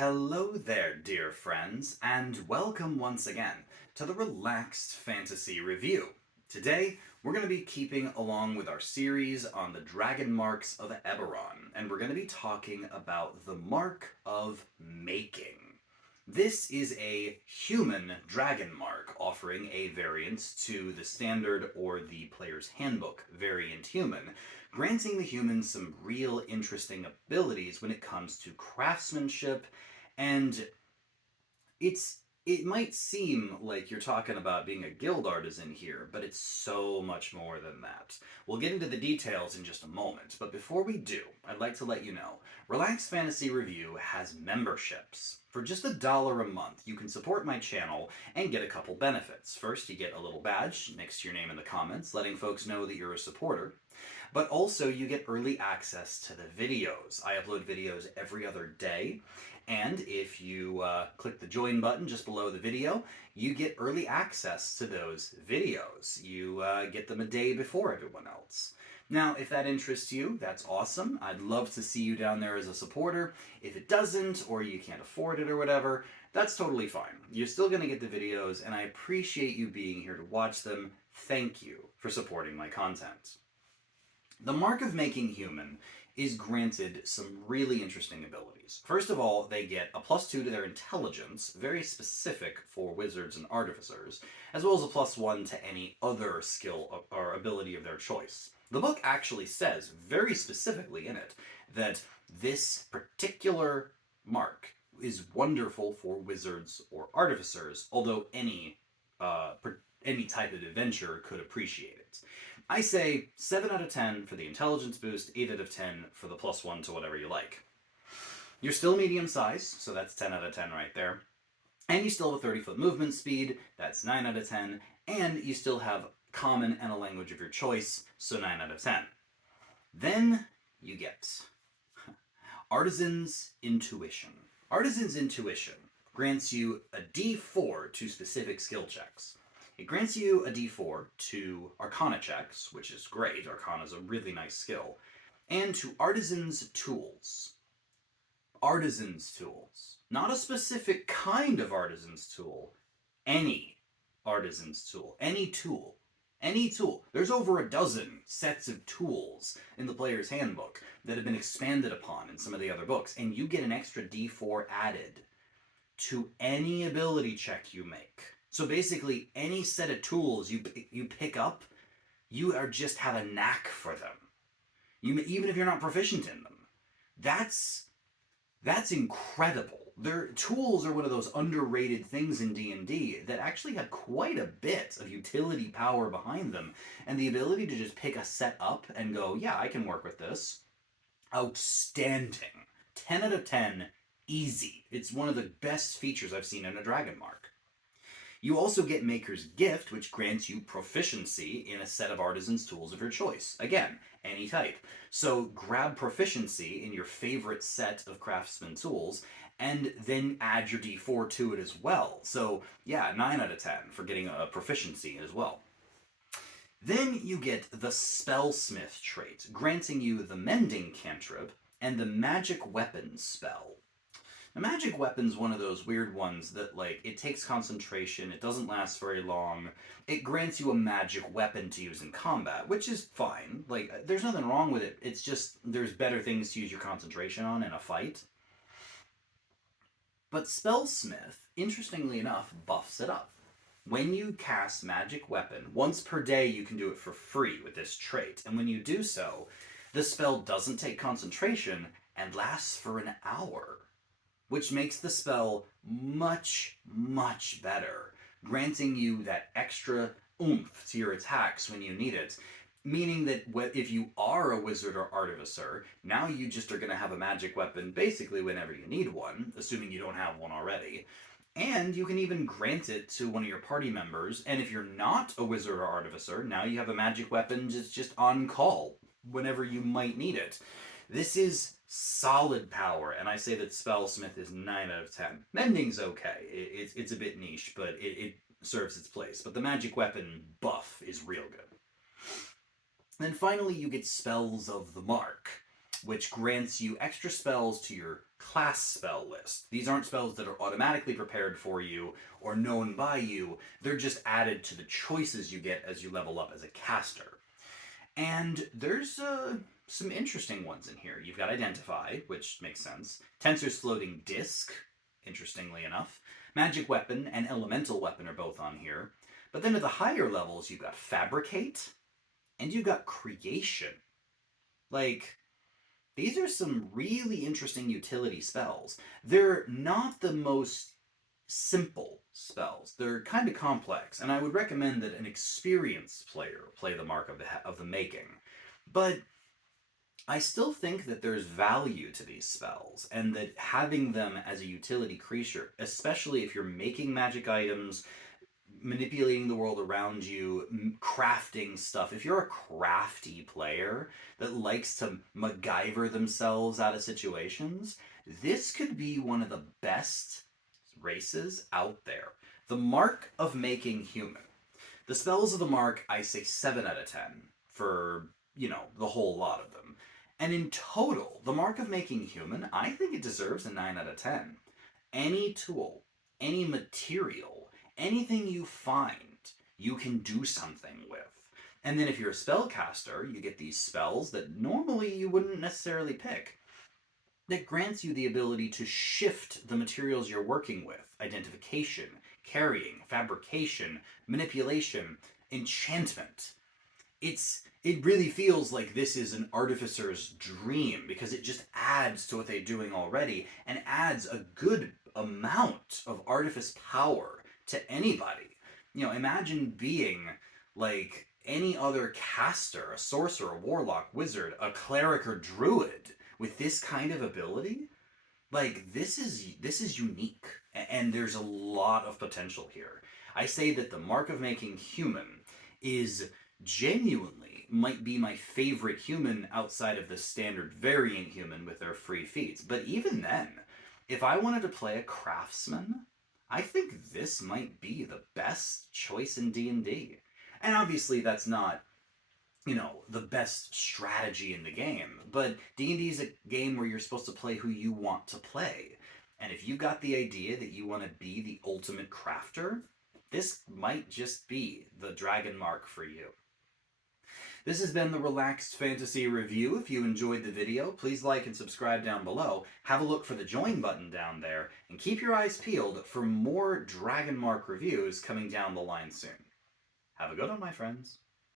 Hello there, dear friends, and welcome once again to the Relaxed Fantasy Review. Today, we're going to be keeping along with our series on the Dragonmarks of Eberron, and we're going to be talking about the Mark of Making. This is a human dragon mark, offering a variant to the standard or the player's handbook variant human, granting the human some real interesting abilities when it comes to craftsmanship, and it might seem like you're talking about being a guild artisan here, but it's so much more than that. We'll get into the details in just a moment, but before we do, I'd like to let you know, Relaxed Fantasy Review has memberships. For just $1 a month, you can support my channel and get a couple benefits. First, you get a little badge next to your name in the comments, letting folks know that you're a supporter. But also, you get early access to the videos. I upload videos every other day, and if you click the join button just below the video, you get early access to those videos. You get them a day before everyone else. Now, if that interests you, that's awesome. I'd love to see you down there as a supporter. If it doesn't, or you can't afford it or whatever, that's totally fine. You're still going to get the videos, and I appreciate you being here to watch them. Thank you for supporting my content. The Mark of Making Human is granted some really interesting abilities. First of all, they get a +2 to their intelligence, very specific for wizards and artificers, as well as a +1 to any other skill or ability of their choice. The book actually says, very specifically in it, that this particular mark is wonderful for wizards or artificers, although any type of adventure could appreciate it. I say 7 out of 10 for the intelligence boost, 8 out of 10 for the +1 to whatever you like. You're still medium size, so that's 10 out of 10 right there. And you still have a 30-foot movement speed, that's 9 out of 10. And you still have common and a language of your choice, so 9 out of 10. Then you get Artisan's Intuition. Artisan's Intuition grants you a D4 to specific skill checks. It grants you a D4 to Arcana checks, which is great. Arcana is a really nice skill. And to Artisan's Tools. Artisan's Tools. Not a specific kind of Artisan's Tool. Any Artisan's Tool. Any tool. Any tool. There's over a dozen sets of tools in the player's handbook that have been expanded upon in some of the other books, and you get an extra D4 added to any ability check you make. So basically, any set of tools you pick up, you are just have a knack for them. Even if you're not proficient in them. That's incredible. Tools are one of those underrated things in D&D that actually have quite a bit of utility power behind them. And the ability to just pick a set up and go, yeah, I can work with this. Outstanding. 10 out of 10, easy. It's one of the best features I've seen in a Dragonmark. You also get Maker's Gift, which grants you proficiency in a set of artisan's tools of your choice. Again, any type. So grab proficiency in your favorite set of craftsman tools, and then add your D4 to it as well. So yeah, 9 out of 10 for getting a proficiency as well. Then you get the Spellsmith trait, granting you the Mending cantrip and the Magic Weapon spell. Now, Magic Weapon's one of those weird ones that, like, it takes concentration, it doesn't last very long, it grants you a magic weapon to use in combat, which is fine. Like, there's nothing wrong with it, it's just there's better things to use your concentration on in a fight. But Spellsmith, interestingly enough, buffs it up. When you cast Magic Weapon, once per day you can do it for free with this trait, and when you do so, the spell doesn't take concentration and lasts for an hour, which makes the spell much, much better, granting you that extra oomph to your attacks when you need it, meaning that if you are a wizard or artificer, now you just are going to have a magic weapon basically whenever you need one, assuming you don't have one already, and you can even grant it to one of your party members, and if you're not a wizard or artificer, now you have a magic weapon just on call whenever you might need it. This is solid power, and I say that Spellsmith is 9 out of 10. Mending's okay. It's a bit niche, but it serves its place. But the magic weapon buff is real good. Then finally you get Spells of the Mark, which grants you extra spells to your class spell list. These aren't spells that are automatically prepared for you or known by you. They're just added to the choices you get as you level up as a caster. And there's some interesting ones in here. You've got Identify, which makes sense. Tensor's Floating Disc, interestingly enough. Magic Weapon and Elemental Weapon are both on here. But then at the higher levels, you've got Fabricate and you've got Creation. Like, these are some really interesting utility spells. They're not the most simple spells. They're kind of complex, and I would recommend that an experienced player play the Mark of the Making. But I still think that there's value to these spells, and that having them as a utility creature, especially if you're making magic items, manipulating the world around you, crafting stuff. If you're a crafty player that likes to MacGyver themselves out of situations, this could be one of the best races out there. The Mark of Making Human. The spells of the Mark, I say 7 out of 10 for, the whole lot of them. And in total, the Mark of Making Human, I think it deserves a 9 out of 10. Any tool, any material, anything you find, you can do something with. And then if you're a spellcaster, you get these spells that normally you wouldn't necessarily pick. That grants you the ability to shift the materials you're working with. Identification, carrying, fabrication, manipulation, enchantment. It really feels like this is an artificer's dream because it just adds to what they're doing already and adds a good amount of artifice power to anybody. Imagine being like any caster, a sorcerer, a warlock, wizard, a cleric, or druid with this kind of ability. Like, this is unique, and there's a lot of potential here. I say that the Mark of Making Human is genuinely might be my favorite human outside of the standard variant human with their free feats. But even then, if I wanted to play a craftsman, I think this might be the best choice in D&D. And obviously that's not, the best strategy in the game, but D&D is a game where you're supposed to play who you want to play. And if you got the idea that you want to be the ultimate crafter, this might just be the Dragonmark for you. This has been the Relaxed Fantasy Review. If you enjoyed the video, please like and subscribe down below. Have a look for the join button down there, and keep your eyes peeled for more Dragonmark reviews coming down the line soon. Have a good one, my friends.